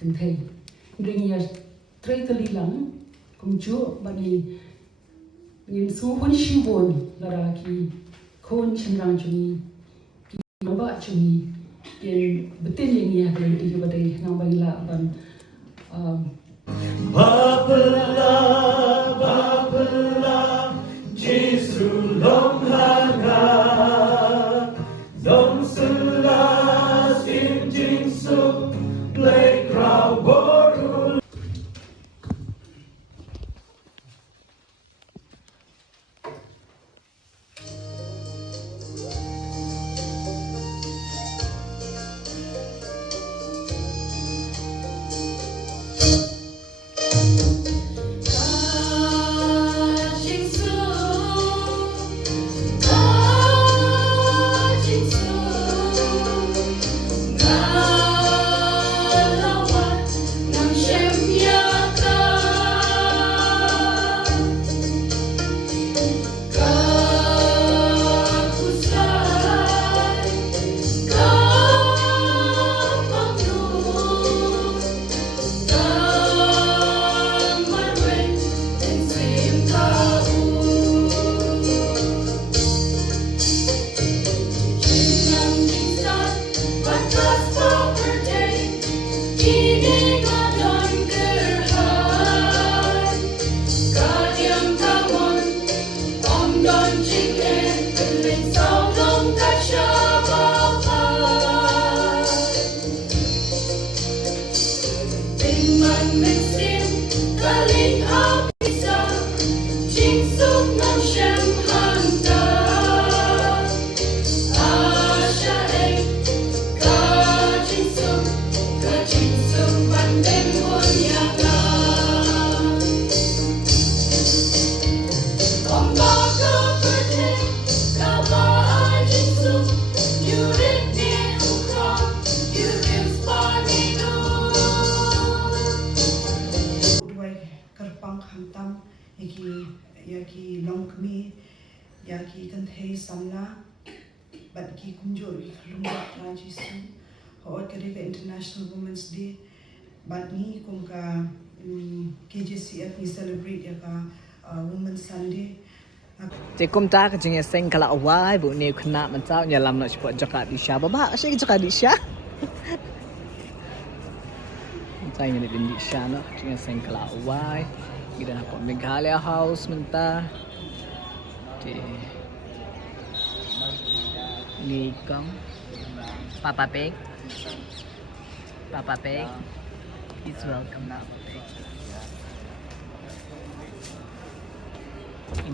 Cần thầy riêng nhà trai tali lắm cũng chúa bạn đi nhìn số huấn siêu buồn là ra khi khôn chân răng chúng đi mà bạn chúng đi yên betul yang nhà dari di kepada nang bagi lah ban Bapala Jesu long hanga long sula sim jing suk play crowd boru. Yaki long kami yaki kan thei samna bat ki kumjo lumba rajisu hoot kari ka International Women's Day bat ni kum ka KJCF ni celebrate yaka Women's Sunday. Chị cũng ta cái chuyện sinh cả là why bộ nhiều khả năng mình sao nhà làm nó chỉ cho cả đi xa bà sẽ cho cả đi xa tay như đi xa nó chuyện sinh cả là why kita nak Meghalaya House mentah okay. Ni kong Papa Pig is welcome now.